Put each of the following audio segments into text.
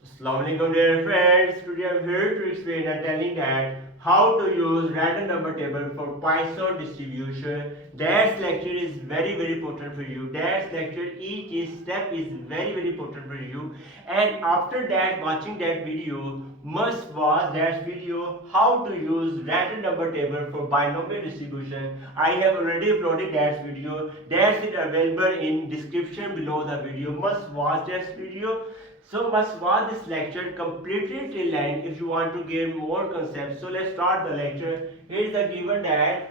Assalamualaikum dear friends. Today I'm here to explain and telling that how to use random number table for Poisson distribution. That lecture is very important for you. That lecture each step is very important for you. And after that watching that video must watch that video how to use random number table for binomial distribution. I have already uploaded that video. That's it available in description below the video. Must watch that video. So must watch this lecture completely till end if you want to gain more concepts. So let's start the lecture. Here is the given that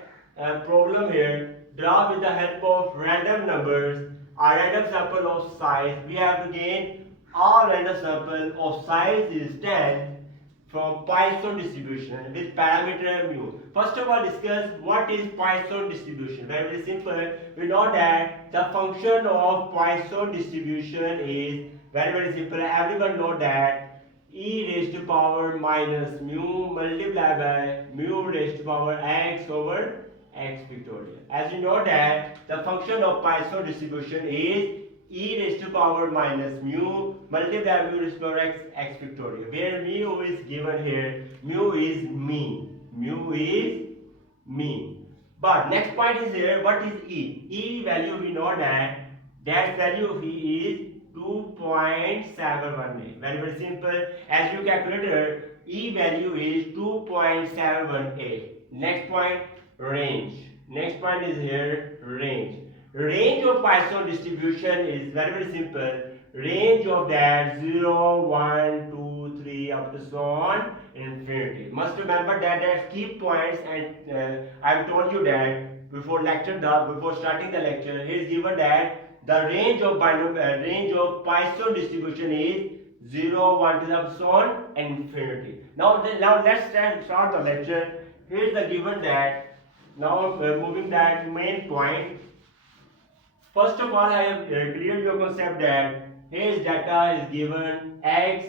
problem here. Draw with the help of random numbers a random sample of size. We have to gain all random sample of size is 10 from Poisson distribution with parameter mu. First of all, discuss what is Poisson distribution. Very simple. We know that the function of Poisson distribution is very simple. Everyone know that e raised to power minus mu multiplied by mu raised to power x over x factorial. As you know that the function of Poisson distribution is e raised to power minus mu multiplied mu raised to power x factorial, where mu is given here. Mu is mean. Mu is mean. But next point is here. What is e? E value we know that value of e is 2.718. Very simple. As you calculator, e value is 2.718. Next point, range. Next point is here, range. Range of Poisson distribution is very simple. Range of that 0, 1, 2, 3 up to so on infinity. Must remember that there are key points, and I've told you that before starting the lecture. Here is given that the range of Poisson distribution is 0, 1 to the epsilon and infinity. Now let's start the lecture. Here is the given that now moving that main point. First of all, I have cleared your concept that his data is given x.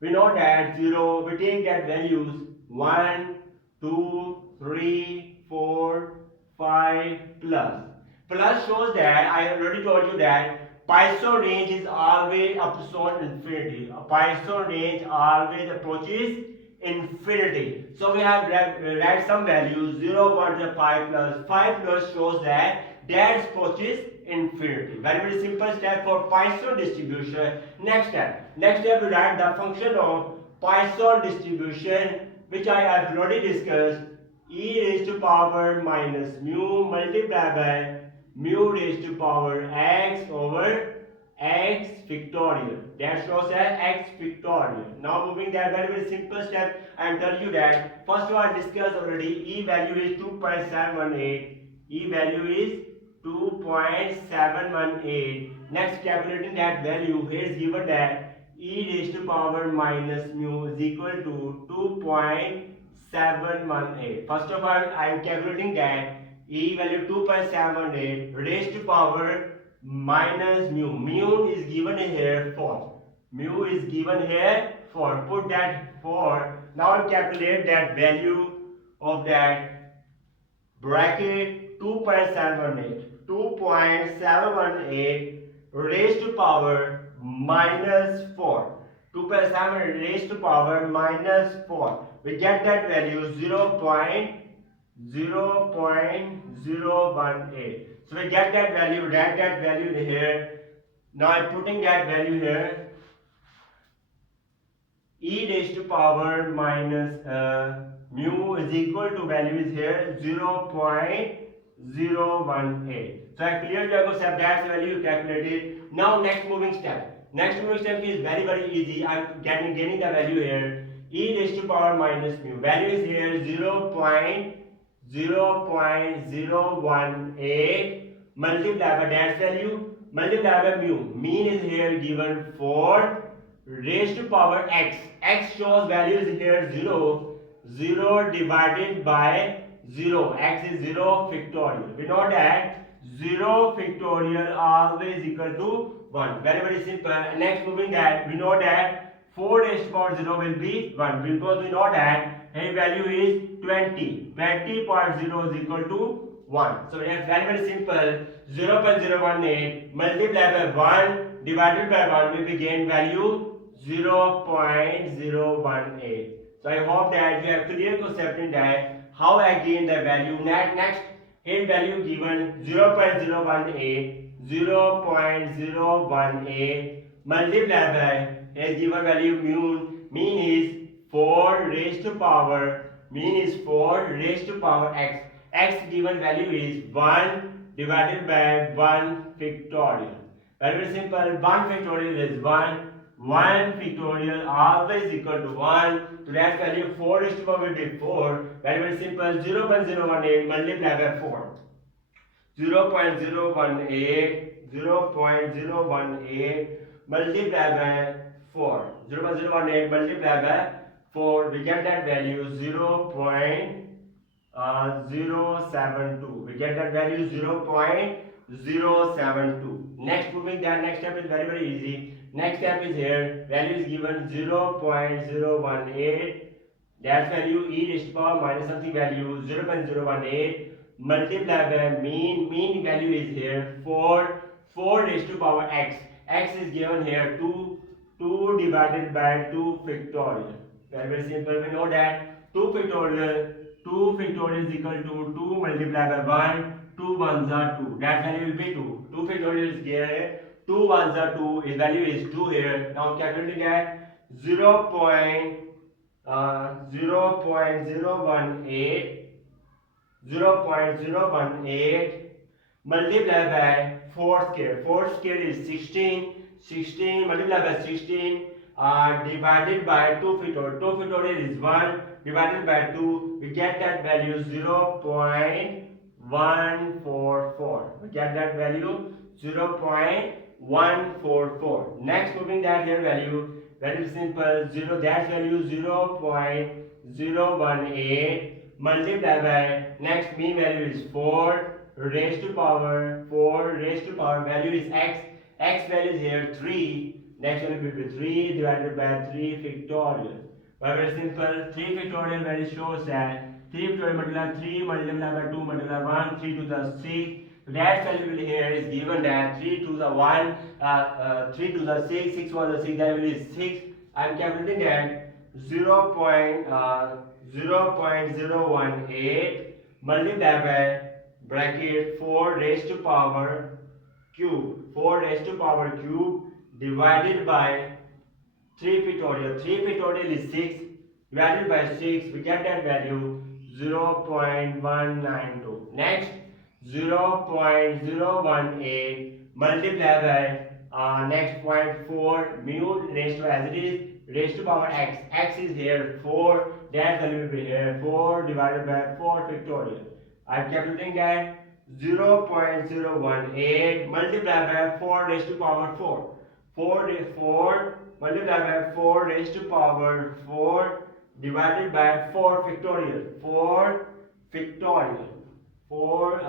We know that 0. We take that values 1, 2, 3, 4, 5 plus. Plus shows that I already told you that Poisson range is always up to so infinity. A Poisson range always approaches infinity. So we have read some values 0, 1 to the 5 plus. 5 plus shows that approaches infinity. Very simple step for Poisson distribution. Next step we write the function of Poisson distribution, which I have already discussed. E raised to power minus mu multiplied by mu raised to power x over x factorial. That shows as x factorial. Now moving that very simple step, I am telling you that first of all discussed already. E value is 2.718. E value is 2.718. Next, calculating that value, here is given that e raised to power minus mu is equal to 2.718. First of all, I am calculating that e value 2.718 raised to power minus mu. Mu is given here 4. Mu is given here 4. Put that 4. Now calculate that value of that bracket 2.718 raised to power minus 4. 2.7 raised to power minus 4. We get that value 0.018. So we get that value, write that value here. Now I'm putting that value here. E raised to power minus mu is equal to value is here 0.018. So I cleared your concept. That's the value you calculated. Now next moving step. Next moving step is very easy. I'm getting the value here. E raised to power minus mu. Value is here 0.018 multiplied by that value multiplied by mu. Mean is here given 4 raised to power x. X shows value is here 0. 0 divided by 0. X is 0 factorial. We know that 0 factorial always equal to 1. Very simple. Next moving that, we know that 4 raised to power 0 will be 1 because we know that a value is 20. 20 part 0 is equal to 1. So that's very simple. 0.018 multiplied by 1 divided by 1 will be gain value 0.018. So I hope that you have clear concept in that how I gain the value. Next here value given 0.018, 0.018 multiplied by has given value mean is 4 raised to power, mean is 4 raised to power x. X given value is 1 divided by 1 factorial. Very simple. 1 factorial is 1. 1 factorial always equal to 1. So that value 4 raised to power will be 4. Very simple. 0.018 multiplied by 4. 0.018 multiplied by 4. 0.018 multiplied by 4. We get that value 0.072. We get that value 0.072. Next moving that next step is very easy. Next step is here. Value is given 0.018. That value e raised to power minus something value 0.018 multiplied by mean value is here 4 raised to power x. X is given here 2 divided by 2 factorial. Very simple. We know that 2 factorial is equal to 2 multiplied by 1. 2 ones are 2. That value will be 2. 2 factorial is here. 2 ones are 2. His value is 2 here. Now calculating that 0.018 multiplied by 4 square. 4 square is 16. 16 multiplied by 16 divided by 2 factorial. 2 factorial is 1 divided by 2. We get that value 0.144. We get that value 0.144. Next moving that here value. Very simple. That value 0.018 multiplied by next mean value is 4 raised to power value is x. X value is here 3. Next value will be 3 divided by 3 factorial. Very simple. 3 factorial value shows that 3 factorial multiplied 3 multiplied by 2 multiplied 1 3 to the 6. That value will here is given that 3 to the 1 3 to the 6 6 1 to the 6. That value is 6. I am calculating that 0.018 multiplied by bracket 4 raised to power cube. 4 raised to power cube divided by 3 factorial. 3 factorial is 6 divided by 6. We get that value 0.192. Next 0.018 multiplied by next point 4 mu raised to as it is raised to power x. X is here 4. That value will be here 4 divided by 4 factorial. I am calculating that 0.018 multiplied by 4 raised to power 4. 4 multiplied by 4 raised to power 4 divided by 4 factorial. 4 factorial. 4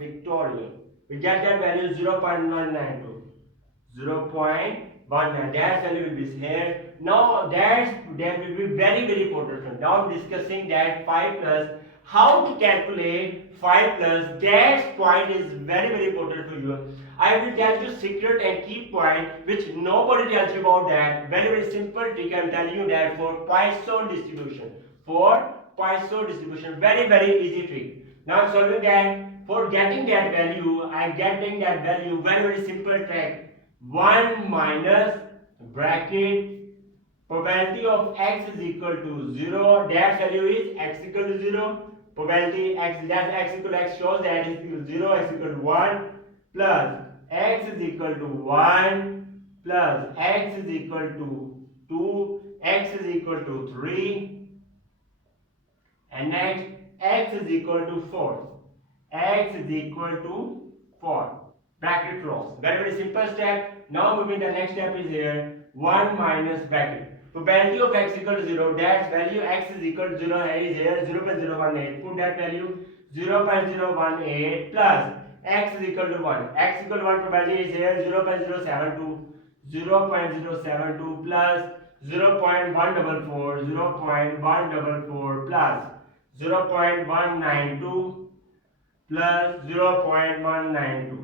factorial. We get that value 0.192. 0.19. That value will be here. Now that will be very important. Now I'm discussing that 5 plus. How to calculate 5 plus. That point is very important for you. I will tell you secret and key point which nobody tells you about that. Very simple trick. I'm telling you that for Poisson distribution. For Poisson distribution. Very easy trick. Now I'm solving that. For getting that value, I'm getting that value very simple trick. 1 minus bracket probability of x is equal to 0. That value is x equal to 0. Probability x, that x equal to x shows that is equal to 0, x equal to 1 plus x is equal to 1 plus x is equal to 2, x is equal to 3, and next x is equal to 4. X is equal to 4. Bracket close. Very simple step. Now moving the next step is here 1 minus bracket. Probability of x equal to 0. That value x is equal to 0 is here 0.018. Put that value 0.018 plus x is equal to 1. X equal to 1 probability is here 0.072. 0.072 plus 0.144. 0.144 plus 0.192 plus 0.192.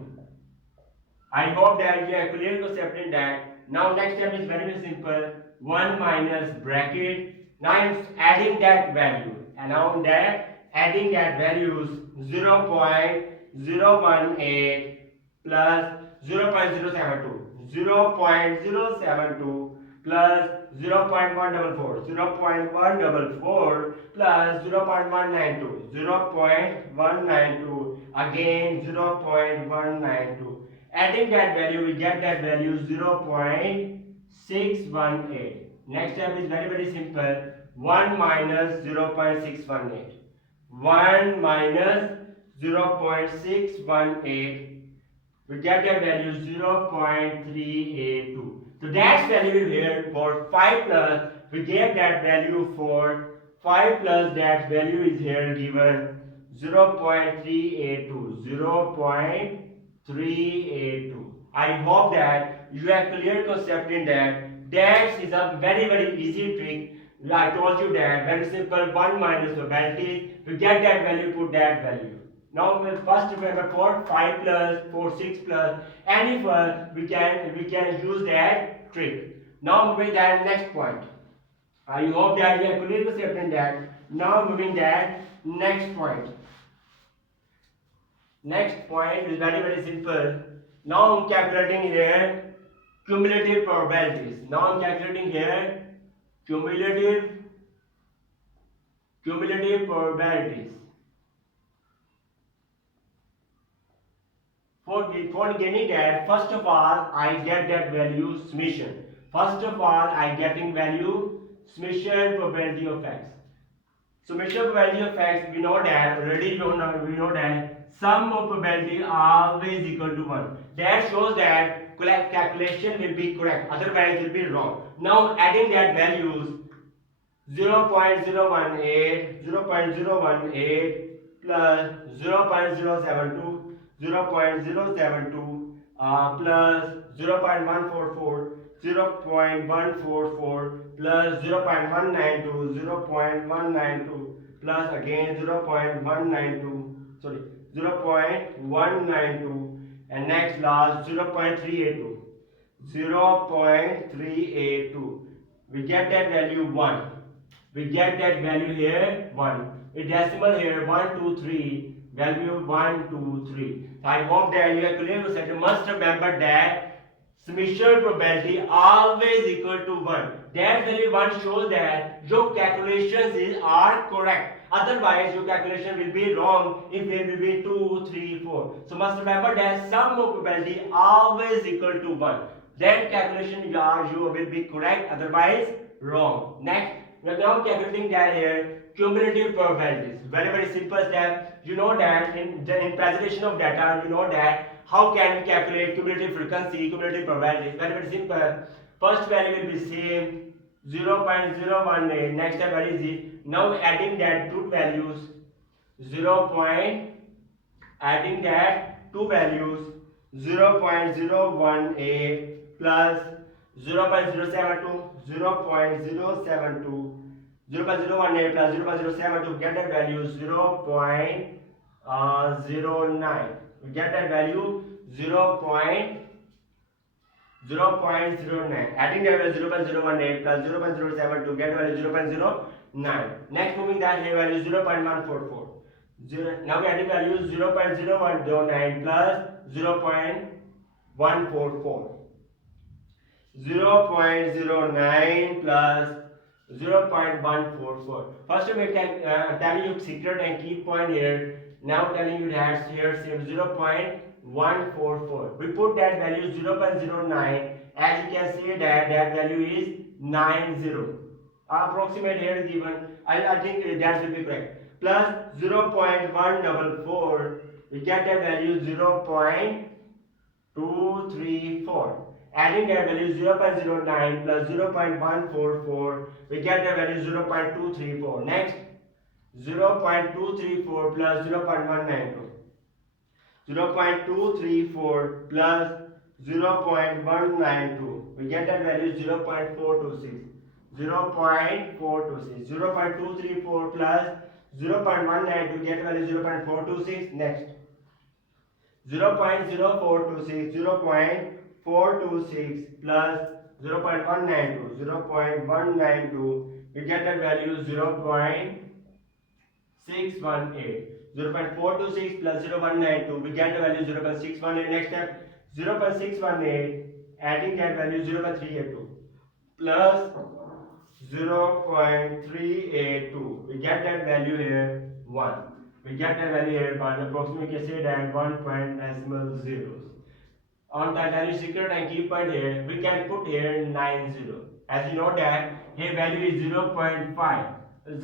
I hope that you have clear concept in that. Now next step is very simple. 1 minus bracket. Now I am adding that value. And now that adding that values 0.018 plus 0.072. 0.072 plus 0.144. 0.144 plus 0.192. 0.192 again 0.192. Adding that value, we get that value 0.618. Next step is very simple. 1 minus 0.618. 1 minus 0.618. We get that value 0.382. So that's value here for 5 plus. We get that value for 5 plus that value is here given 0.382. 0.382. I hope that you have clear concept in that. That is a very easy trick. I told you that very simple. 1 minus probabilities. We get that value, put that value. Now first remember for 5 plus, for 6 plus, any for we can use that trick. Now moving that next point. I hope that you have clear concept in that. Now moving that next point. Next point is very simple. Now I'm calculating here cumulative probabilities. Now I'm calculating here cumulative probabilities. For getting that, first of all, I get that value summation. First of all, I getting value summation probability of x. Summation probability of x, we know that already. We know that sum of probability always equal to 1. That shows that calculation will be correct. Otherwise, it will be wrong. Now adding that values 0.018, 0.018 plus 0.072. 0.072 plus 0.144, 0.144 plus 0.192, 0.192 plus again 0.192, 0.192, and next last 0.382. 0.382. We get that value 1. We get that value here 1. A decimal here 1, 2, 3. Value 1, 2, 3. So I hope that you are clear with that. You must remember that summation probability always equal to 1. That value 1 shows that your calculations are correct. Otherwise, your calculation will be wrong if it will be 2, 3, 4. So must remember that sum of probability always equal to 1. Then calculation you will be correct. Otherwise, wrong. Next, we are now calculating that here cumulative probabilities. Very simple step. You know that in presentation of data, you know that how can we calculate cumulative frequency, cumulative probabilities. Very simple. First value will be same 0.018. Next step very easy. Now adding that two values 0.018 plus 0.072, 0.018 plus 0.072, get that value 0.09. We get that value 0.09. Adding that value 0.018 plus 0.072, get value 0.09. Next moving that here value 0.144. Now we adding value 0.0109 plus 0.144. 0.09 plus 0.144. First we can telling you secret and key point here. Now telling you that here same 0.144. We put that value 0.09. As you can see that value is 90. Approximate here is given. I think that will be correct. Plus 0.144. We get that value 0.234. Adding that value 0.09 plus 0.144, we get the value 0.234. Next, 0.234 plus 0.192. 0.234 plus 0.192, we get that value 0.426. 0.426. 0.234 plus 0.192, we get the value 0.426. Next, 0.0426, 0.426 plus 0.192, 0.192, we get that value 0.618. 0.426 plus 0.192, we get the value 0.618. Next step, 0.618, adding that value 0.382 plus 0.382, we get that value here 1. We get that value here 1. Approximately we can say that 1 point decimal zeros. On that value secret and key point here, we can put here 90. As you know that here value is 0.5.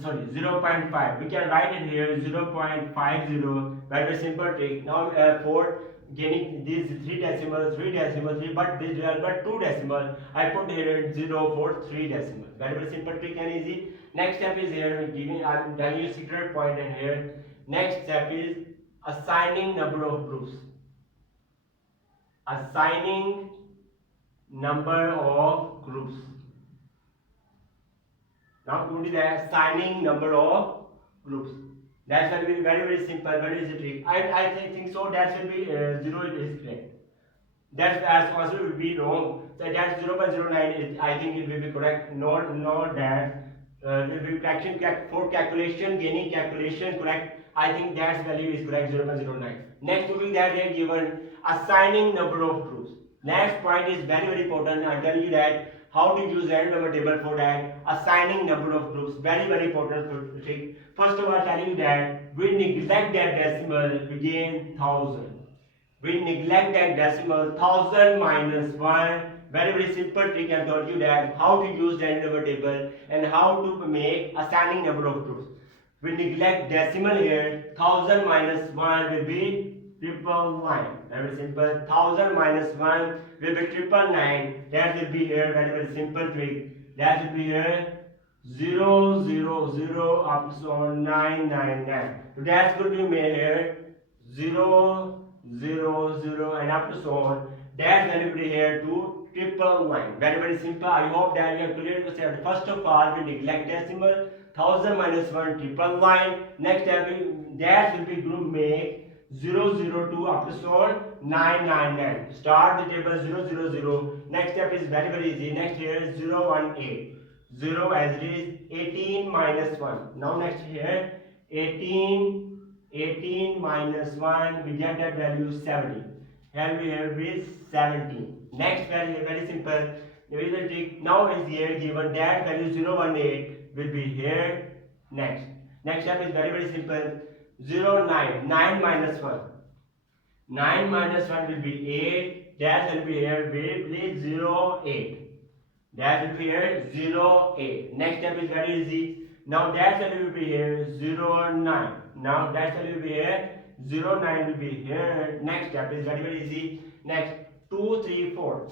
Sorry, 0.5. We can write it here 0.50. Very simple trick. Now for getting these 3 decimal, 3 decimal, 3, but this but 2 decimal, I put here 0 for 3 decimal. Very simple trick and easy. Next step is here giving, I'm telling you secret point in here. Next step is assigning number of groups. Assigning number of groups. Now to do that, assigning number of groups. That's going to be very simple, very easy trick. I think so. That should be 0 is correct. That's as possible will be wrong. So that's 0.09 is, I think it will be correct. Not that will be for calculation, gaining calculation correct. I think that value is correct 0.09. Next to be that they are given assigning number of groups. Next point is very important. I tell you that how to use random number table for that assigning number of groups. Very important for trick. First of all, tell you that we neglect that decimal, we gain 1000. We neglect that decimal 1000 minus 1. Very simple trick. I told you that how to use random number table and how to make assigning number of groups. We neglect decimal here. 1000 minus 1 will be 999. Very simple. 1000 minus 1 will be 999. That will be here. Very simple trick. That will be here 000 up to 999. So that's going to be made here 0 0 and up to so on. That value will be here to 999. Very simple. I hope that you have clear to say. First of all, we neglect decimal 1000 minus 1 999. Next step that will be group make 002 up to so on 999. Start the table 000. Next step is very easy. Next here is 018. 0 as it is 18 minus 1. Now next here 18 minus 1, we get that value 70. And we have is 17. Next value very simple. We will take now is here given that value 018 will be here next. Next step is very simple. 9 minus 1. 9 minus 1 will be 8. That will be here with 08. That will be here 08. Next step is very easy. Now that value will be here 09. Now that value will be here 09 will be here. Next step is very easy. Next 234.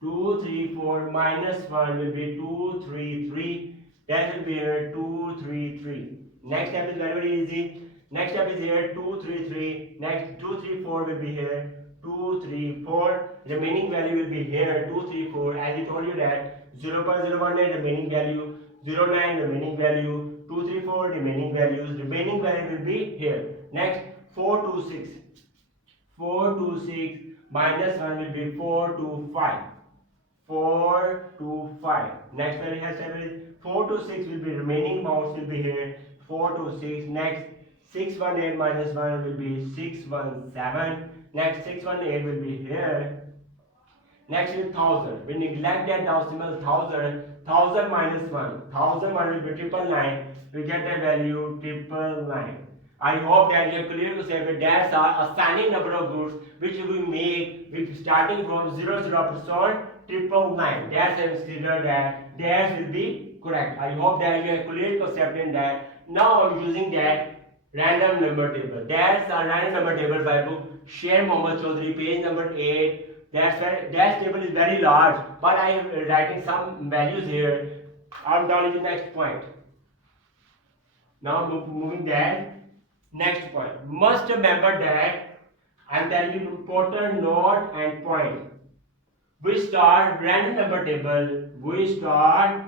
234 minus 1 will be 233. That will be here 233. Next step is very easy. Next step is here 233. Next 234 will be here 234. Remaining value will be here 234. As I told you that 0.018 remaining value, 09 remaining value, 234 remaining values. Remaining value will be here. Next 426. 426 minus 1 will be 425. 425. Next value has 7. 4 to 6 will be remaining amounts will be here 4 to 6. Next 618 minus 1 will be 617. Next 618 will be here. Next is 1000. We neglect that decimal 1000. 1000 minus 1. 1000 will be 999. We get that value 999. I hope that you are clear to say that that's our assigning number of groups which we make with starting from 00 up to 999. That's consider that will be correct. I hope that you are clear to accept that. Now I'm using that random number table. That's a random number table by book Sher Mohammed Chaudhry, page number 8. That table is very large, but I am writing some values here. I'm down to the next point. Now moving that. Next point. Must remember that I am telling you important note and point. We start random number table. We start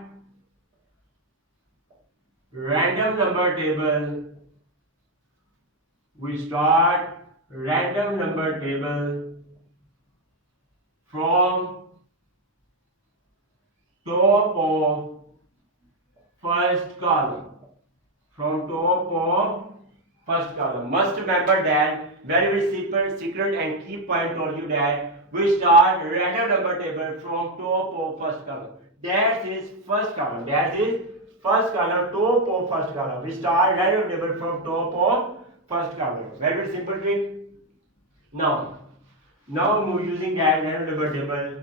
random number table. We start random number table from top of first column. From top of first column. Must remember that very simple secret and key point told you that we start random number table from top of first column. That is first column. That is first column, top of first column. We start random table from top of first column. Very simple trick. Now we're using that random number table.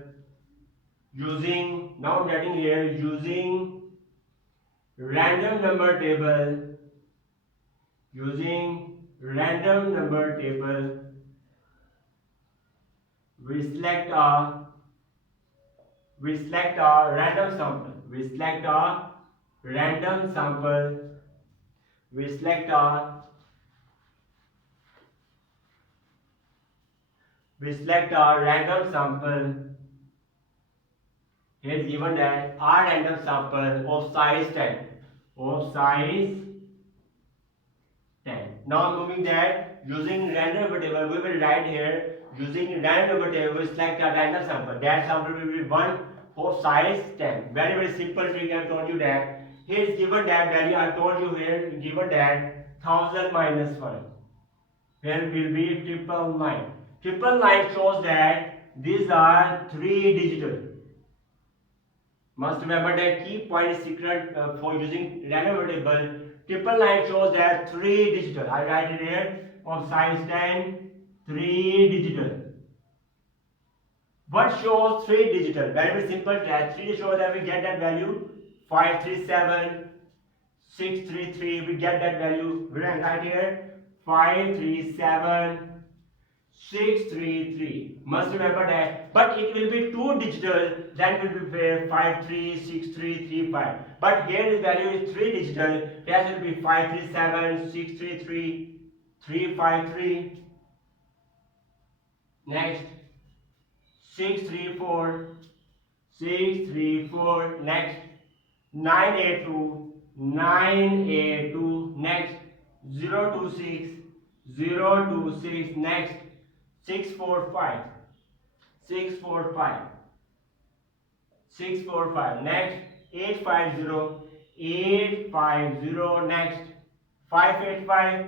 Now getting here using random number table. Using random number table, we select a random sample. We select a random sample. We select a random sample. Here is given that a random sample of size 10. Of size 10. Now moving that using random number table, we will write here using random number table, we select a random sample. That sample will be 1 of size 10. Very simple trick. I told you that. Here is given that value. I told you here given that 1000 minus 1. Here will be 999. 999 shows that these are 3 digital. Must remember that key point is secret for using random number table. 999 shows that 3 digital. I write it here of size 10, 3 digital. What shows 3 digital? Very simple. 3 shows that we get that value 537, 633. We get that value. We write here 537, 633. Must remember that. But it will be 2 digital. That will be where 536335. But here the value is 3 digital. That will be 537, 633, 353. Next 634, 634. Next 982, 982. Next 026, 026. Next 645, 645, 645. Next 850, 850. Next 585,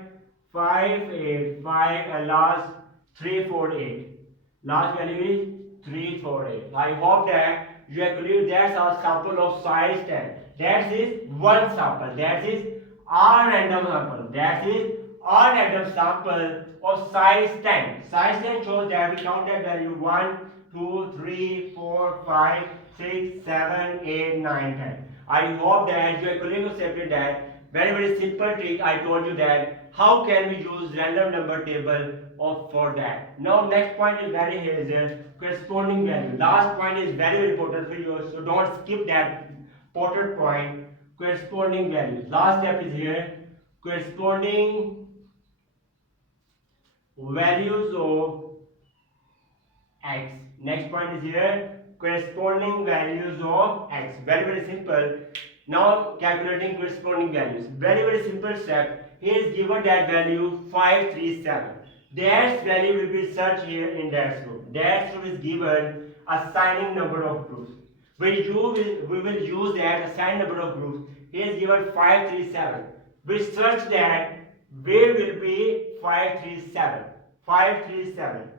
585. And last 348. Last value is 348. I hope that you are clear. That's our sample of size 10. That is one sample. That is a random sample. That is a random sample of size 10. Size 10 shows that we count that value 1, 2, 3, 4, 5, 6, 7, 8, 9, 10. I hope that you are clear concept that. Very simple trick. I told you that how can we use random number table for that. Now next point is very here corresponding value. Last point is very important for you, so don't skip that important point. Corresponding value. Last step is here corresponding values of x. Next point is here corresponding values of x. Very simple. Now calculating corresponding values. Very simple step. Here is given that value 537. That value will be searched here in that group. That group is given assigning number of groups. We will use that assigned number of groups. Here is given 537. We search that where will be 537. 537.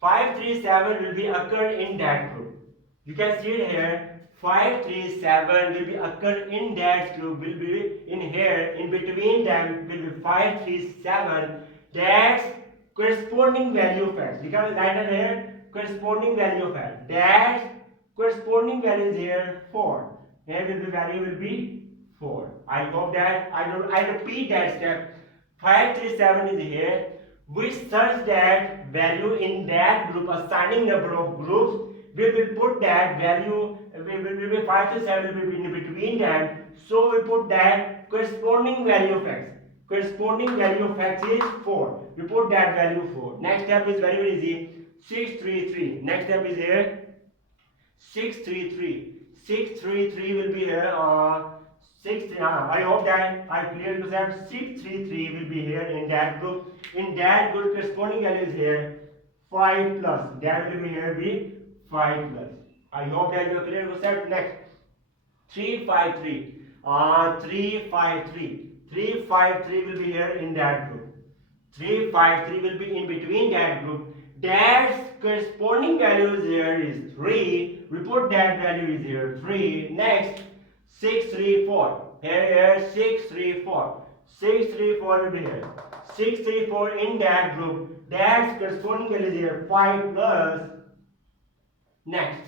537 will be occur in that group. You can see it here. 537 will be occur in that group. Will be in here. In between them will be 537. That's corresponding value of x. You can write it here. Corresponding value of x. That's corresponding value is here 4. Here will be value will be 4. I hope that I repeat that step. 537 is here. We search that value in that group, assigning number of groups. We will put that value. We will 537 will be in between them. So we put that corresponding value of x. Corresponding value of x is 4. We put that value 4. Next step is very easy. 633. Next step is here. 633. 633 will be here. I hope that I clear the concept. 633 will be here in that group. In that group, corresponding value is here 5 plus. That will be here be 5 plus. I hope that you are clear the concept. Next, 353. 353. 353 will be here in that group. 353 will be in between that group. That's corresponding value is here is 3. We put that value is here 3. Next, 634. Here 634. 634 will be here. 634 in that group. That's corresponding value is here 5 plus. Next.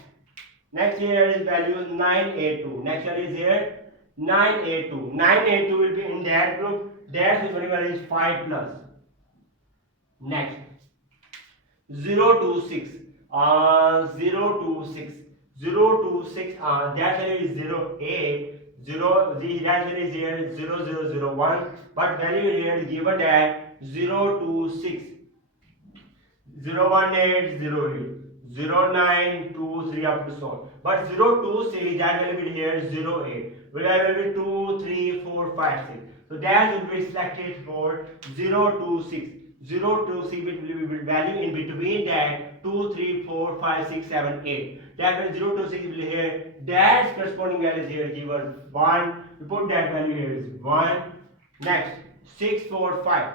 Next here is value 982. Next value is here 982. 982 will be in that group. That's corresponding value is 5 plus. Next, 026, 026, 026, that value is 08, 0, that value is here 0001, but value here is given that 026, 018, 08, 0923 up to so on. But 026, that value will be here 08, where will be 2, 3, 4, 5, 6. So that will be selected for 026. 026 will be value in between that 2, 3, 4, 5, 6, 7, 8. That means 026 will be here. That corresponding value is here given 1. We put that value here is 1. Next, 645.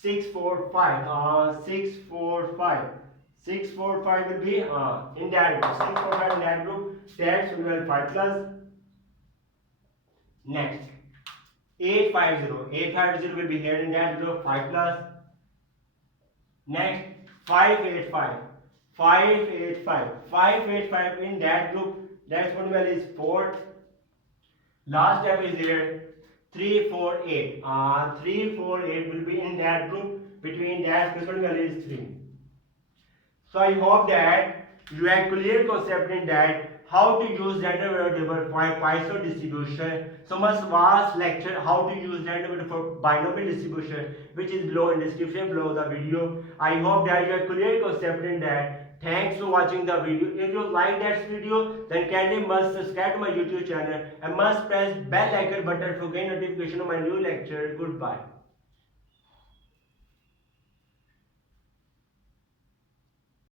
645. 645. 645 will be in that group. 645 in that group. That will be 5 plus. Next, 850. 850 will be here in that group. 5 plus. Next, 585. 585. 585 in that group. That one value is 4. Last step is here 348. 348 will be in that group. Between that corresponding value is 3. So I hope that you have clear concept in that how to use random variable for Poisson distribution. So much vast lecture how to use random variable for binomial distribution, which is below in description below the video. I hope that you have clear concept in that. Thanks for watching the video. If you like that video, then kindly must subscribe to my YouTube channel and must press bell icon button to gain notification of my new lecture. Goodbye.